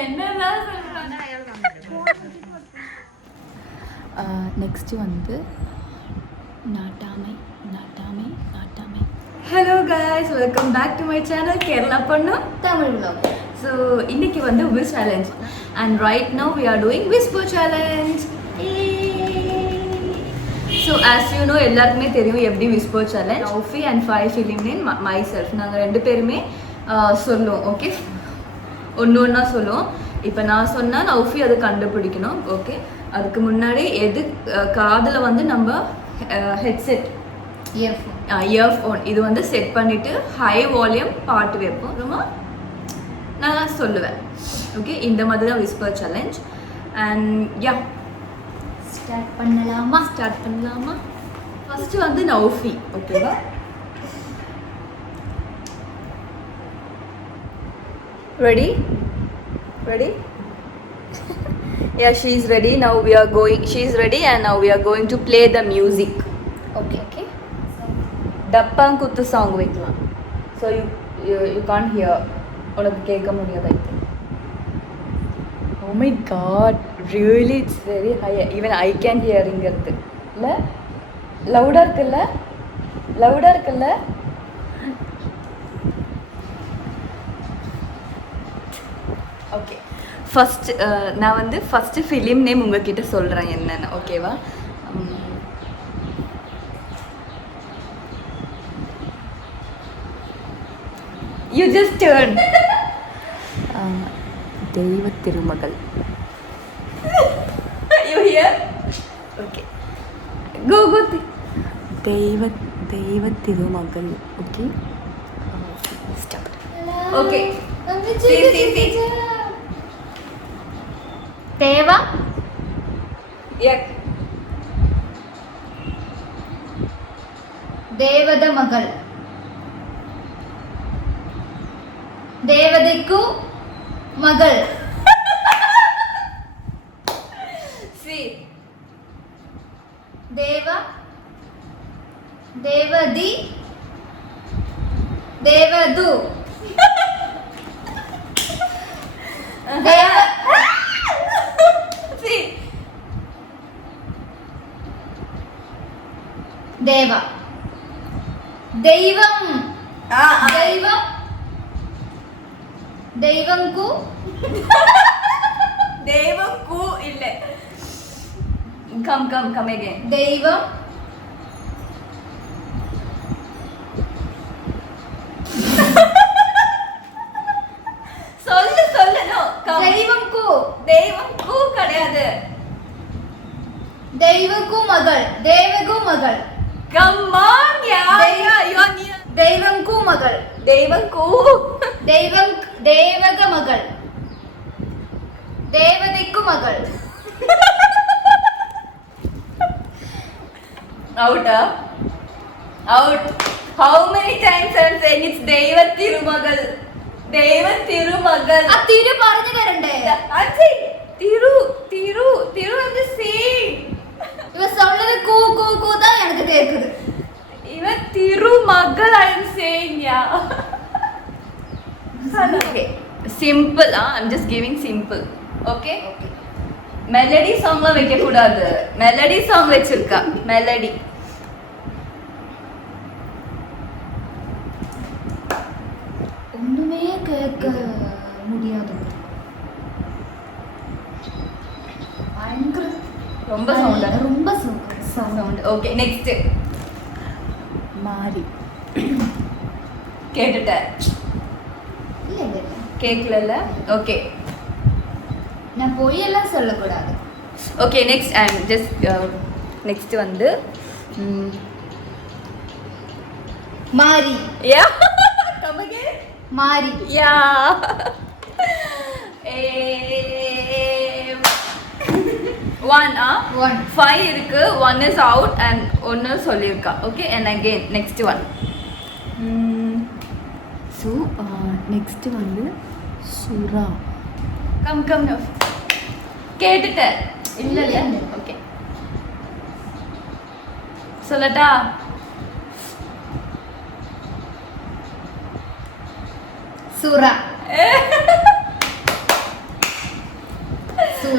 என்னதான் சொல்றாங்க. நெக்ஸ்ட் வந்து நாட்டாமை நாட்டாமை நாட்டாமை. Hello guys, welcome back to my channel Kerala பொண்ணு தமிழ் vlog. So இன்னைக்கு வந்து whiz challenge and right now we are doing whisper challenge. So as you know எல்லாருக்குமே தெரியும் எப்படி whisper challenge. Aufi and Fai film name myself நாங்க ரெண்டு பேருமே சொல்லுவோம். ஓகே, ஒன்னா சொல்லுவோம். இப்போ நான் சொன்னா Aufi அதை கண்டுபிடிக்கணும். ஓகே, அதுக்கு முன்னாடி எது காதில் வந்து நம்ம ஹெட்செட் இயர்ஃபோன் இது வந்து செட் பண்ணிவிட்டு ஹை வால்யூம் பாட்டு வைப்போம். ரொம்ப நான் சொல்லுவேன். ஓகே, இந்த மாதிரி தான் whisper challenge. And yeah, start பண்ணலாமா? ஃபஸ்ட்டு வந்து Aufi. ஓகேவா? Ready? Yeah, she is ready. Now we are going. She is ready, and now we are going to play the music. Okay. Dappangkuttu song வைக்கலாம். So you can't hear. உனக்கு கேட்க முடியாது. Oh my God! Really, it's very high. Even I can hear இங்கிறது. இல்ல? Louder இருக்குல்ல? Okay, நான் வந்து first film name உங்ககிட்ட சொல்கிறேன் என்னென்னு. ஓகேவா? You just turn. தெய்வ திருமகள். You here? ஓகே, கோ தெய்வ திருமகள். Okay, start. Okay, see. தேவா தேவத மகள். தேவதைக்கு மகள். சி தேவா தேவதி தேவது தேவா தெய்வம் தெய்வம்கு இல்ல. Come again. தெய்வம் சொல்லு நோ. தெய்வம்கு கிடையாது. தேவகு மகள். Come on, yeah. You are near. தெய்வம்கு மகள். தேவக மகள். தேவதைக்கு மகள். Out. How many times I'm saying it's தெய்வ திருமகள். திரு പറഞ്ഞു തരണ്ടേ? I'm saying Thiru I'm just saying. இவ சொல்றது கூ தான் எனக்கு கேக்குது. இவ திருமகள் I am saying. Yeah. Okay, simple. I'm just giving simple. Okay. Melody சாங்லாம் வைக்க கூடாது. மெலடி சாங் வச்சிருக்கா. மெலடி ஒண்ணுமே கேட்க முடியாது. ரொம்ப சவுண்ட். ஓகே, நெக்ஸ்ட் மாரி. கேட்டுட்ட? இல்ல கேக்கல. ஓகே, நான் பொய்யெல்லாம் சொல்லக்கூடாது. Okay, next and just next வந்து மாரி. யா, கம் அகைன். மாரி. யா. One. 5 இருக்கு. 1 is out and 1 சொல்லிருக்கா. Okay, and again next one. So next வந்து சுரா. Come now. கேட்டுட்ட? இல்ல. Okay, சொல்லட்டா? சுரா.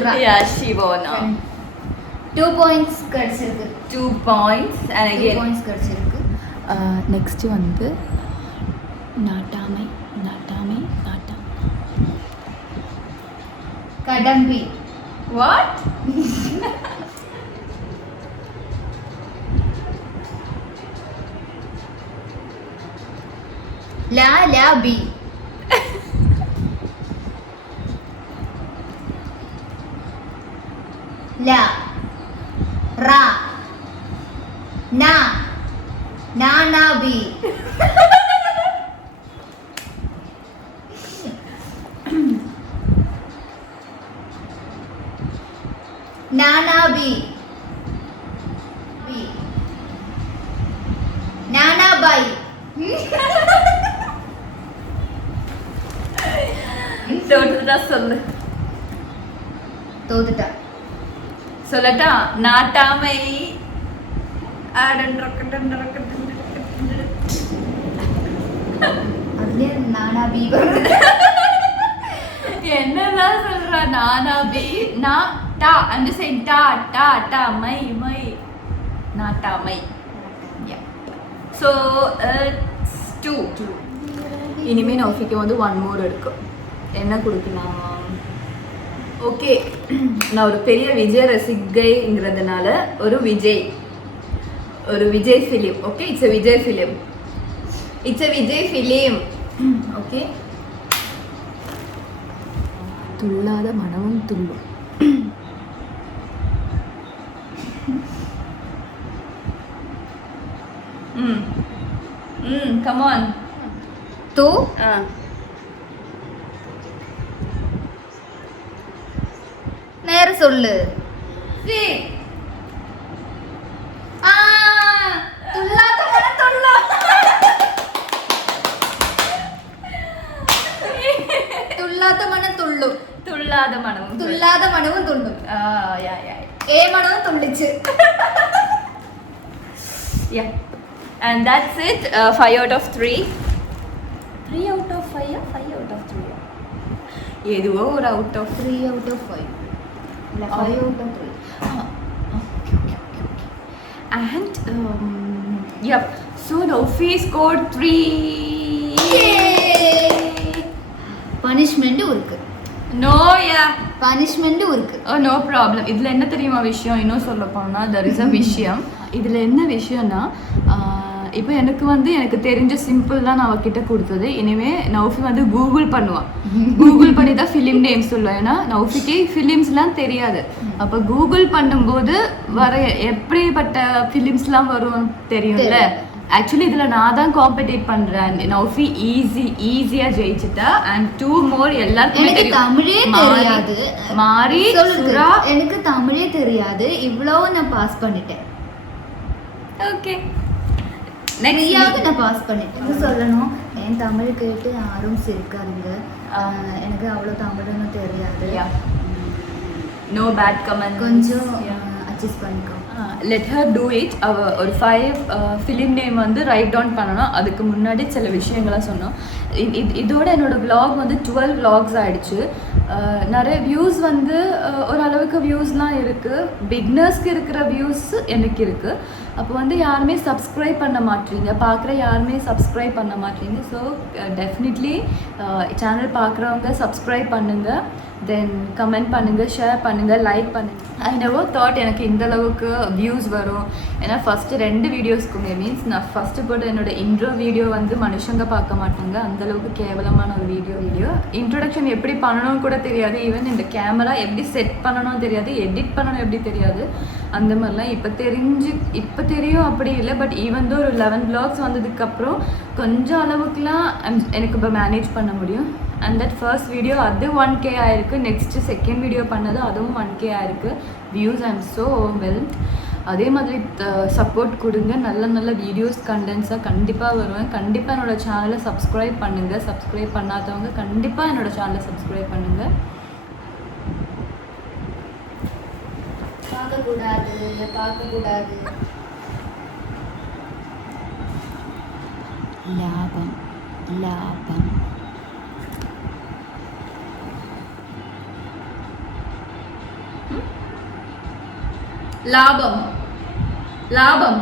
Yeah, she won. 2 points கிடைச்சிருக்கு. 2 points and again 2 points கிடைச்சிருக்கு. நெக்ஸ்ட் வந்து நாட்டாமை நாட்டாமை நாட்டாமை கடம்பி. What? la bi. la ra na bi. Nana B. Nana Bai. தோத்துட்டா சொல்லு. தோத்துட்டா. சொல்லட்டா? நாட்டாமை. அதுல நானா பி. என்னதான் சொல்ற? நானா பி. நா டா. I'm just saying ta ta ta my my. Nattamai. Yeah. So it's 2. இனிமே நௌஃபிக்கு வந்து 1 more இருக்கு. என்ன கொடுக்கலாம்? ஓகே, நான் ஒரு பெரிய விஜய் ரசிகைங்கிறதுனால ஒரு Vijay film. Okay, it's a Vijay film. Okay, Thullatha Manamum Thullum. come on. तो நேர சொல்லு. துள்ளாத மனம் துள்ளும். துள்ளாத மனம் துள்ளும். துள்ளாத மனமும் துள்ளாத மனமும் துள்ளும். ஏ மனமும் துள்ளிச்சு. Yeah, and that's it. 5 out of 3. 3 out of 5. 5 out of 3. ஏதுவோ ஒரு out of 3 out of 5. இல்ல 5 out of 3. Okay. And yep. So Naufi scored 3. Punishment இருக்கு. No, yeah. பனிஷ்மெண்ட் இருக்கு. Oh, no problem. இதுல என்ன தெரியுமா விஷயம்? இன்னும் சொல்ல போனா there is a விஷயம். இதுல என்ன விஷயம்னா, இப்போ எனக்கு தெரிஞ்ச சிம்பிள் தான் நான் அவகிட்ட கொடுத்தது. இனிமே நௌஃபி வந்து கூகுள் பண்ணுவான். கூகுள் பண்ணி தான் ஃபிலிம் நேம் சொல்லுவேன். ஏன்னா நௌஃபிக்கு ஃபிலிம்ஸ்லாம் தெரியாது. அப்போ கூகுள் பண்ணும்போது வர எப்படிப்பட்ட ஃபிலிம்ஸ்லாம் வரும் தெரியும்ல. ஆக்சுவலி இதில் நான் தான் காம்படிட் பண்ணுறேன். நௌஃபி ஈஸியாக ஜெயிச்சிட்டா. அண்ட் 2 more எல்லாருக்குமே தெரியும். தமிழே தெரியாது. மாறி சுரா. எனக்கு தமிழே தெரியாது. இவ்வளோ நான் பாஸ் பண்ணிட்டேன். ஓகே, நெக்ஸ்ட் நான் பாஸ் பண்ணிட்டேன் சொல்லணும். என் தமிழ் கேட்டு யாரும் சிரிக்காதுங்க. எனக்கு அவ்வளோ தமிழ்னு தெரியாது. No bad comment. கொஞ்சம் அட்ஜஸ்ட் பண்ணிக்கோ. Let her do it. ஒரு 5 ஃபிலிம் நேம் வந்து ரைட் டவுன் பண்ணணும். அதுக்கு முன்னாடி சில விஷயங்கள்லாம் சொன்னோம். இதோட என்னோட விலாக் வந்து 12 vlogs ஆகிடுச்சு. நிறைய வியூஸ் வந்து ஓரளவுக்கு வியூஸ்லாம் இருக்குது. பிக்னர்ஸ்க்கு இருக்கிற வியூஸ் எனக்கு இருக்குது. அப்போ வந்து யாருமே சப்ஸ்கிரைப் பண்ண மாட்டீங்க. பார்க்குற யாருமே சப்ஸ்கிரைப் பண்ண மாட்டீங்க. ஸோ டெஃபினெட்லி சேனல் பார்க்குறவங்க சப்ஸ்கிரைப் பண்ணுங்கள். தென் கமெண்ட் பண்ணுங்கள், ஷேர் பண்ணுங்கள், லைக் பண்ணுங்கள். ஐ நெவர் தாட் எனக்கு இந்தளவுக்கு வியூஸ் வரும். ஏன்னா ஃபஸ்ட்டு 2 வீடியோஸ்க்குமே மீன்ஸ் நான் ஃபஸ்ட்டு போட்டு என்னோடய இன்ட்ரோ வீடியோ வந்து மனுஷங்க பார்க்க மாட்டாங்க. அந்தளவுக்கு கேவலமான ஒரு வீடியோ. இன்ட்ரொடக்ஷன் எப்படி பண்ணணும்னு கூட தெரியாது. ஈவன் இந்த கேமரா எப்படி செட் பண்ணணும் தெரியாது, எடிட் பண்ணணும் எப்படி தெரியாது. அந்த மாதிரிலாம் இப்போ தெரியும் அப்படி இல்லை. பட் ஈவன் தான் ஒரு 11 vlogs வந்ததுக்கப்புறம் கொஞ்சம் அளவுக்குலாம் எனக்கு இப்போ மேனேஜ் பண்ண முடியும். அண்ட் தட் ஃபர்ஸ்ட் வீடியோ அது 1K ஆயிருக்கு. நெக்ஸ்ட்டு செகண்ட் வீடியோ பண்ணது அதுவும் 1K ஆயிருக்கு views. I am so wealth. அதே மாதிரி சப்போர்ட் கொடுங்க. நல்ல வீடியோஸ் கண்டென்ட்ஸாக கண்டிப்பாக வருவேன். கண்டிப்பாக என்னோடய சேனலை சப்ஸ்கிரைப் பண்ணுங்கள். சப்ஸ்கிரைப் பண்ணாதவங்க கண்டிப்பாக என்னோடய சேனலை சப்ஸ்கிரைப் பண்ணுங்கள். பார்க்கக்கூடாது. லாபம். லாபம் லாபம்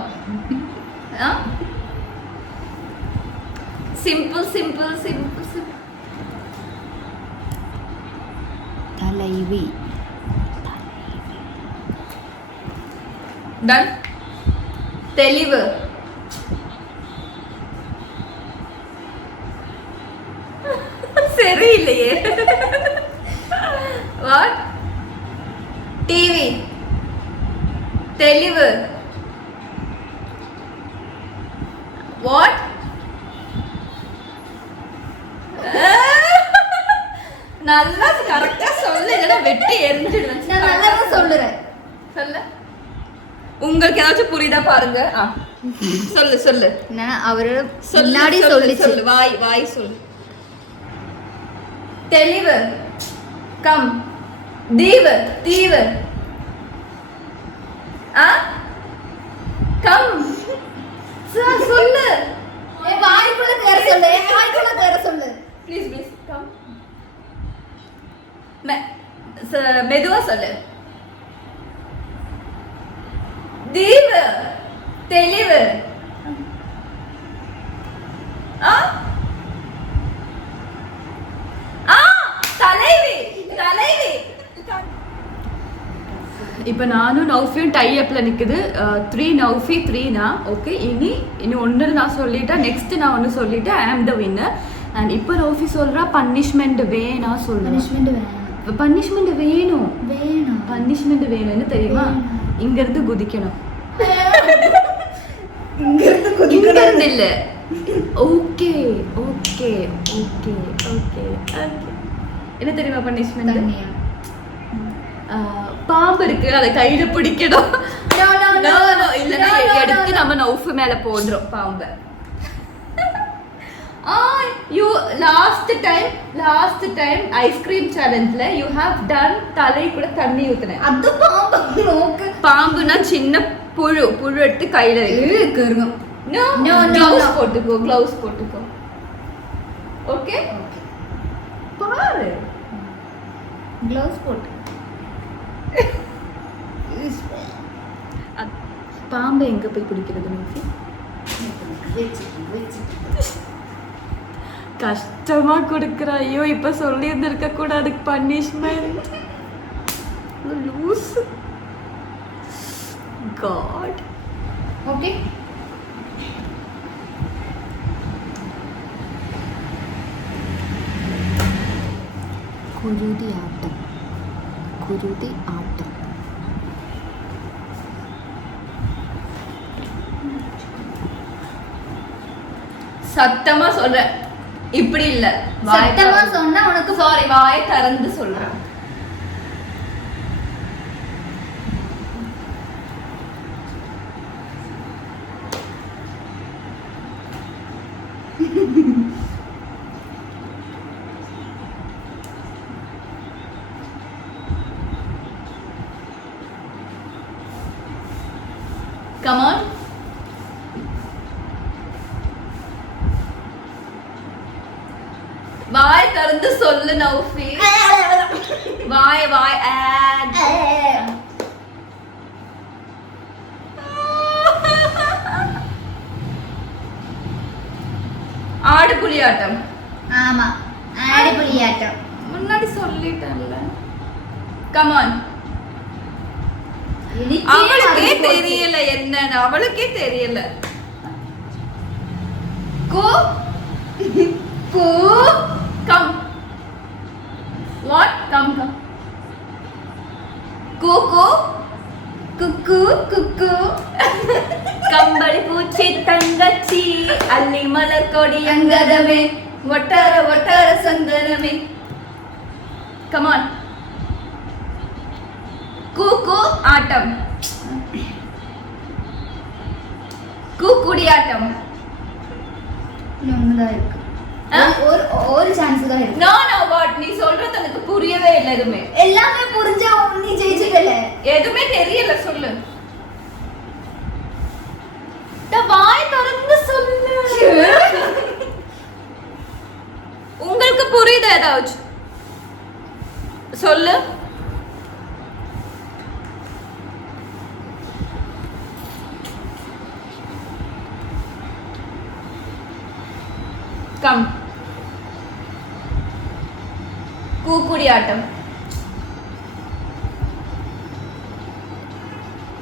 சிம்பிள் சிம்பிள் சிம்பிள் சிம்பிள். தலைவி. டன். தெளிவு. சரியில்லையே. வாட்? டிவி. தெளிவு. வாட்? நல்லா கரெக்டா சொல்லு, இல்லைன்னா வெட்டி எரிஞ்சிடுவேன். நான் நல்லா சொல்லுறேன். சொல்லு. உங்களுக்கு ஏதாச்சும் புரியுதா பாருங்க. சொல்லு சொல்லு. நான் அவரோட முன்னாடி சொல்லு சொல்லு. வாய் வாய் சொல்லு. தெளிவு. கம். தீவு. தீவு. கம். சொல்லு. வாய்க்குள்ள தேர சொல்லு. வாய்க்குள்ள தேர சொல்லு. Please please come. மெதுவா சொல்லு. தீவு. தெளிவு. தலைவி. தலைவி. இப்போ நானும் நௌஃபியும் டை அப்ல நிக்குது. 3 நௌஃபி 3 நான். ஓகே, இனி ஒன்று நான் சொல்லிட்டேன். நெக்ஸ்ட் நான் ஒன்று சொல்லிட்டேன். ஐ ஆம் த வின்னர். அண்ட் இப்போ நௌஃபி சொல்றா பனிஷ்மெண்ட் வேணா சொல்றேன். பனிஷ்மெண்ட் வேணும். பனிஷ்மெண்ட் வேணும். என்ன தெரியுமா? இங்க இருந்து குதிக்கணும். இங்க இருந்து இல்ல. Okay okay okay okay okay. என்ன தெரியுமா பனிஷ்மெண்ட்? பாம்பு இருக்கு, அதை கையில பிடிக்கணும். இல்லைன்னா எடுத்து நம்ம நௌஃபு மேல போடுறோம் பாம்பை. You last time ஐஸ்கிரீம் சேலஞ்ச்ல you have done தலை கூட தண்ணி ஊத்துனேன். அது பாம்பு நோக்கு. பாம்புனா சின்ன புழு எடுத்து கையில வைக்கணும். No gloves போட்டுக்கோ. ஓகே பாரு. gloves போட்டு. பாம்பை எங்க போய் பிடிக்கிறது நோக்கி? கஷ்டமா கொடுக்குற. ஐயோ, இப்ப சொல்லி இருந்திருக்க கூட அதுக்கு பனிஷ்மெண்ட். லூஸ். காட். ஓகே, குருதி ஆட்டம். சத்தமா சொல்றேன், இப்படி இல்ல. சத்தமா சொன்னா உனக்கு சாரி, வாயை திறந்து சொல்றேன். Come on. வாய் திறந்து சொல்லு நௌஃபி. வாய் ஆடு புலியாட்டம். ஆமா, ஆடு புலியாட்டம். முன்னாடி சொல்லிட்டேன்ல. Come on. அவளுக்கே தெரியல என்னன்னு. அவளுக்கே தெரியல. Go go come. What? Come. கோகோ குக்கு குக்கு. கம்பளி பூச்சி தங்கச்சி அள்ளி மலர் கொடி அங்கதமே ஒட்டர சந்தனமே. Come on. கூக்கு ஆட்டம். கூக்குடியாட்டம். ஒண்ணுதான் இருக்கு. ஒரு சான்ஸ் தான் இருக்கு. No what? நீ சொல்றது எனக்கு புரியவே இல்லை. எதுவுமே எல்லாமே புரிஞ்சா நீ ஜெயிச்சிட்டல. எதுவுமே தெரியல. சொல்லு. வாய் திறந்து சொல்லு. உங்களுக்கு புரியுதா ஏதாச்சும்? சொல்லு. கூடியாட்டம்.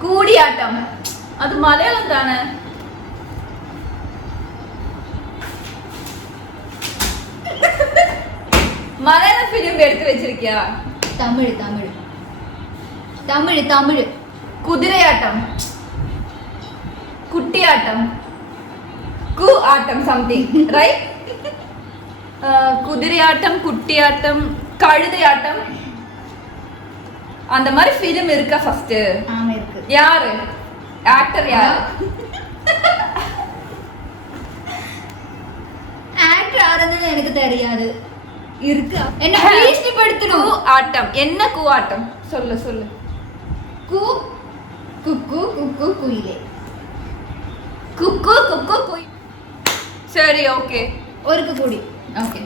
கூடியாட்டம் அது மலையாளம் தானே? மலையாள பிலிம் எடுத்து வச்சிருக்கியா? தமிழ் தமிழ் தமிழ் தமிழ். குதிரையாட்டம், குட்டியாட்டம், கு ஆட்டம் சம்திங் ரைட். குதிரையாட்டம், குட்டியாட்டம், கழுதையாட்டம் அந்த மாதிரி ஃபிலிம் இருக்கா ஃபர்ஸ்ட்? ஆமா இருக்கு. யாரு ஆக்டர்? யாரு ஆக்டர் யாருன்னு எனக்கு தெரியாது. இருக்கு. என்ன ப்ளீஸ் நீ படுத்துறோம். ஆட்டம் என்ன? கூ ஆட்டம் சொல்லு சொல்லு. கு குக்கு குக்கு குயிலே. குக்கு குக்கு குய். சரி ஓகே. ஒருக்கு கூடி. ஓகே.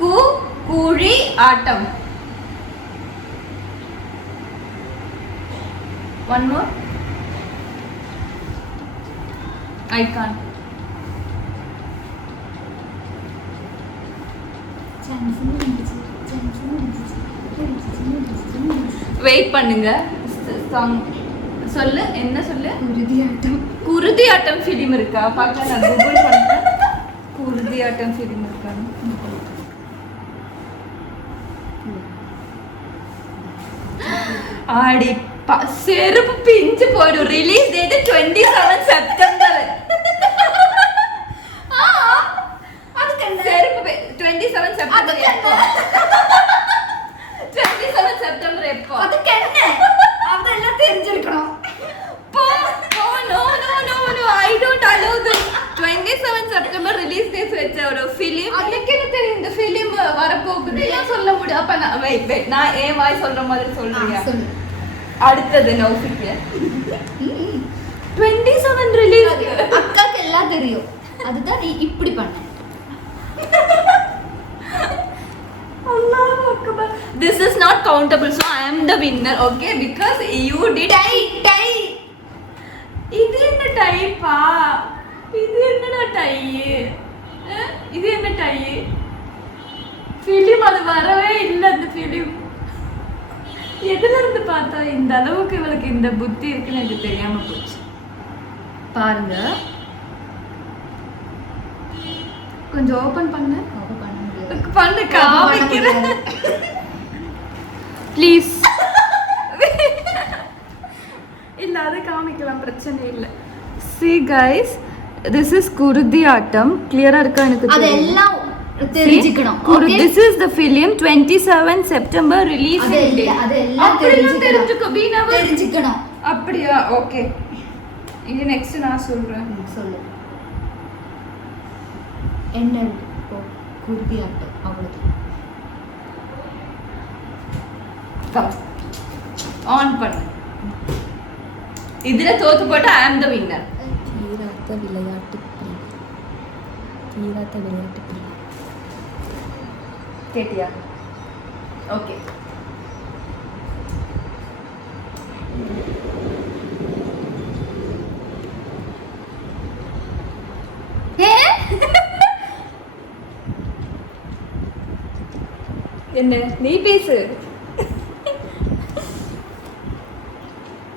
கு குழி ஆட்டம். One more. I can't. Wait பண்ணுங்க. சொல்லு என்ன சொல்லு. குருதியாட்டம். குருதியாட்டம் ஃபிலிம் இருக்கா? பார்க்க நான் கூகுள் பண்றேன். குருதியாட்டம் ஃபிலிம் இருக்கா? ஆடி செருப்பு பிஞ்சு போயிடும். Release date 27 September. செருப்பு 27 செப்டம்பர் எப்போ? 27 செப்டம்பர் எப்போ? அதுக்கு என்ன? அதெல்லாம் தெரிஞ்சிருக்கணும். I don't allow this. 27 September release date வச்ச ஒரு ஃபிலிம். அதுக்கு என்ன தெரியும் இந்த ஃபிலிம் வரப்போகுது? ஏன் சொல்ல முடியும்? அப்ப நான் வெயிட் நான் ஏன் வாய் சொல்ற மாதிரி சொல்றியா? சொல்லு. அடுத்தது நௌஃபிக் 27 ரிலீஸ். அக்காக்கு எல்லாம் தெரியும். அதுதான் நீ இப்படி பண்ண. Allahu Akbar. This is not countable, so I am the winner, okay? Because you did டை. இது என்ன டைப்பா? இது என்னடா டை? இது என்ன டை? ஃபிலிம் அது வரவே இல்லை. அந்த ஃபிலிம் எதுல இருந்து பார்த்தா இந்த அளவுக்கு இவளுக்கு இந்த புத்தி இருக்குன்னு எனக்கு தெரியாம போச்சு. பாருங்க கொஞ்சம் ஓபன் பண்ணு. பண்ணு காமிக்கிறேன் ப்ளீஸ். இல்ல அது காமிக்கலாம், பிரச்சனை இல்லை. See guys, this is Kuruthi Aattam. கிளியரா இருக்கா? எனக்கு அதெல்லாம் தெரிஞ்சுக்கணும். This is the film 27 September release date. அதெல்லாம் தெரிஞ்சுக்கணும். அப்படியா? ஓகே. இது நெக்ஸ்ட் நான் சொல்றேன். சொல்லு. என்ன இப்போ குருதியாட்டம் அவ்வளவுதான். ஆன் பண்ணு. இதுல தோத்து போட்டா I am the winner. தீராத்த விளையாட்டு பிள்ளை. தீராத்த விளையாட்டு பிள்ளை. கேட்டியா? ஓகே. என்ன நீ பேசு.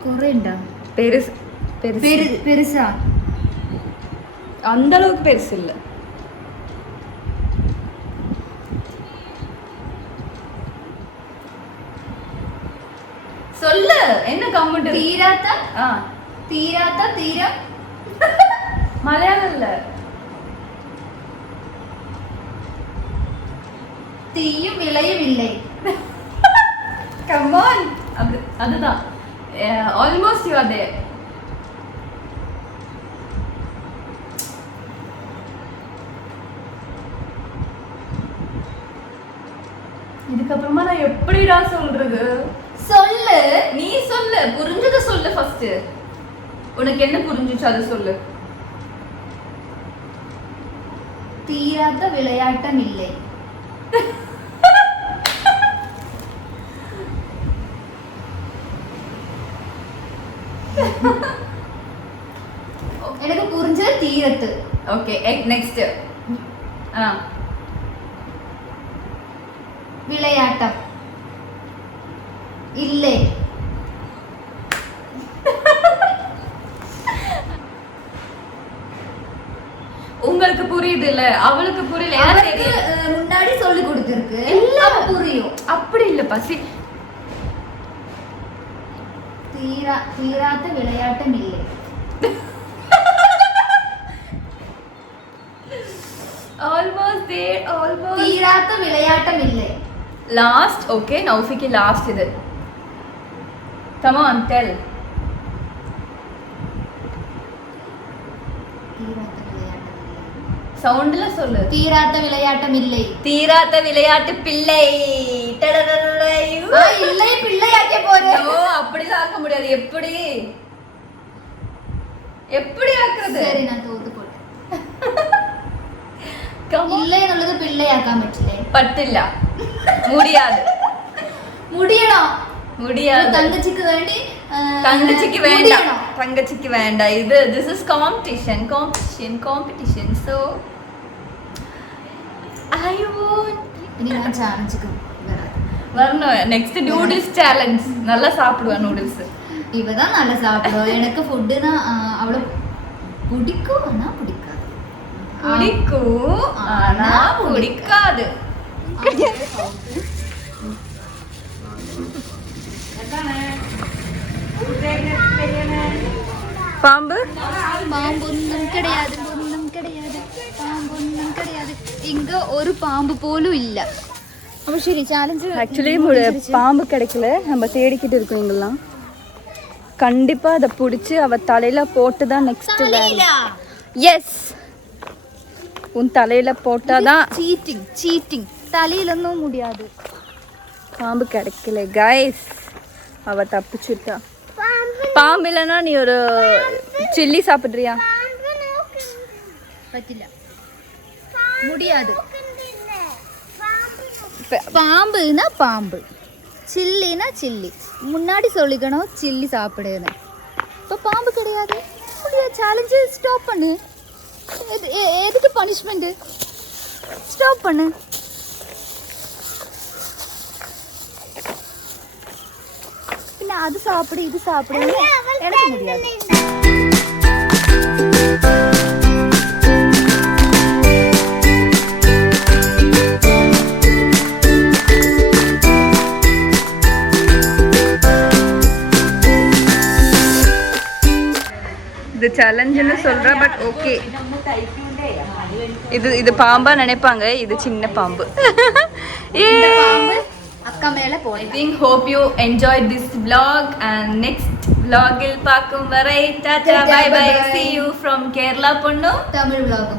குறைண்டா பெருசு பெருசா? அந்த அளவுக்கு பெருசு இல்ல. சொல்லு என்ன கமெண்ட்? தீராத்த தீரம். மலையாளம் இல்ல. தீயும் விளையும் இல்லை. Come on. அதுதான். Almost you are there. இதுக்கப்புறமா நான் எப்படிடா சொல்றது? சொல்லு. நீ சொல்லு. புரிஞ்சத சொல்லு ஃபர்ஸ்ட். உனக்கு என்ன புரிஞ்சுச்சு அதை சொல்லு. தீராத்த விளையாட்டம் இல்லை. எனக்கு புரிஞ்சது தீரத்து. ஓகே நெக்ஸ்ட் விளையாட்டம் இல்லை. உங்களுக்கு புரியுது இல்ல, அவளுக்கு புரியல. அவருக்கு முன்னாடி சொல்லி கொடுத்திருக்கு, இல்ல புரியும். அப்படி இல்ல பசி. தீராத்த விளையாட்டம் இல்லை. ஆல்மோஸ்ட் தேர், ஆல்மோஸ்ட். தீராத்த விளையாட்டம் இல்லை. லாஸ்ட். ஓகே, நௌஃபிக்கு லாஸ்ட் இது. Come on tell. தீராத்த விளையாட்டம் இல்லை. சவுண்ட்ல சொல்லு. தீராத்த விளையாட்டம் இல்லை. தீராத்த விளையாட்டு பிள்ளை. இல்லை, பிள்ளையாக்க போறேன். ஓ, அப்படிலாம் ஆக்க முடியாது. எப்படி எப்படி ஆக்குறது? சரி, நான் தோத்து போட்டேன். இல்லை എന്നുള്ളത് പിള്ളയാക്കാൻ പറ്റില്ലേ? പറ്റില്ല. முடியாது. முடியണം. முடியாது. തങ്കച്ചിക്ക് വേണ്ടി. തങ്കച്ചിക്ക് വേണ്ട. തങ്കച്ചിക്ക് വേണ്ട. ഇത് this is competition. So I won. ഇനി ഞാൻ ചാലഞ്ചിക്ക് வரணும். Next noodles challenge. நல்லா சாப்பிடுவா நூடுல்ஸ். இவதான் நல்லா சாப்பிடுவா. எனக்கு ஃபுட்னா அவள பிடிக்கும், ஆனா பிடிக்காது. பிடிக்கும் ஆனா பிடிக்காது. பாம்பு பாம்பொന്നും கிடையாது, ஒன்றும் கிடையாது, பாம்பொന്നും கிடையாது. இங்க ஒரு பாம்பு போலும் இல்ல. அப்ப சரி, சேலஞ்ச். ஆக்சுவலி பாம்பு கிடைக்கல, நம்ம தேடிக்கிட்டு இருக்கோம் இங்கெல்லாம். கண்டிப்பா அதை பிடிச்சி அவ தலையில போட்டு தான் நெக்ஸ்ட் வேலை. எஸ், உன் தலையில போட்டாதான். சீட்டிங் தலையிலொன்னும் முடியாது. பாம்பு கிடைக்கல கைஸ், அவ தப்பிச்சுட்டா. பாம்பு இல்லைன்னா நீ ஒரு சில்லி சாப்பிட்றியா? பத்தில முடியாது. பாம்புனா பாம்பு, சில்லினா சில்லி. முன்னாடி சொல்லிக்கணும் சில்லி சாப்பிடுன்னு. இப்போ பாம்பு கிடையாது. சேலஞ்சு ஸ்டாப் பண்ணு. எதுக்கு பனிஷ்மெண்ட்? ஸ்டாப் பண்ணு. பின்ன அது சாப்பிடு, இது சாப்பிடு, எனக்கு முடியாது. இது சேலஞ்சுன்னு சொல்ற, பட் ஓகே. இது பாம்பா நினைப்பாங்க, இது சின்ன பாம்பு. அக்கா மேல போய். I think hope you enjoyed this vlog and next vlog il paakum varai tata bye bye. See you from Kerala Ponnu Tamil vlog.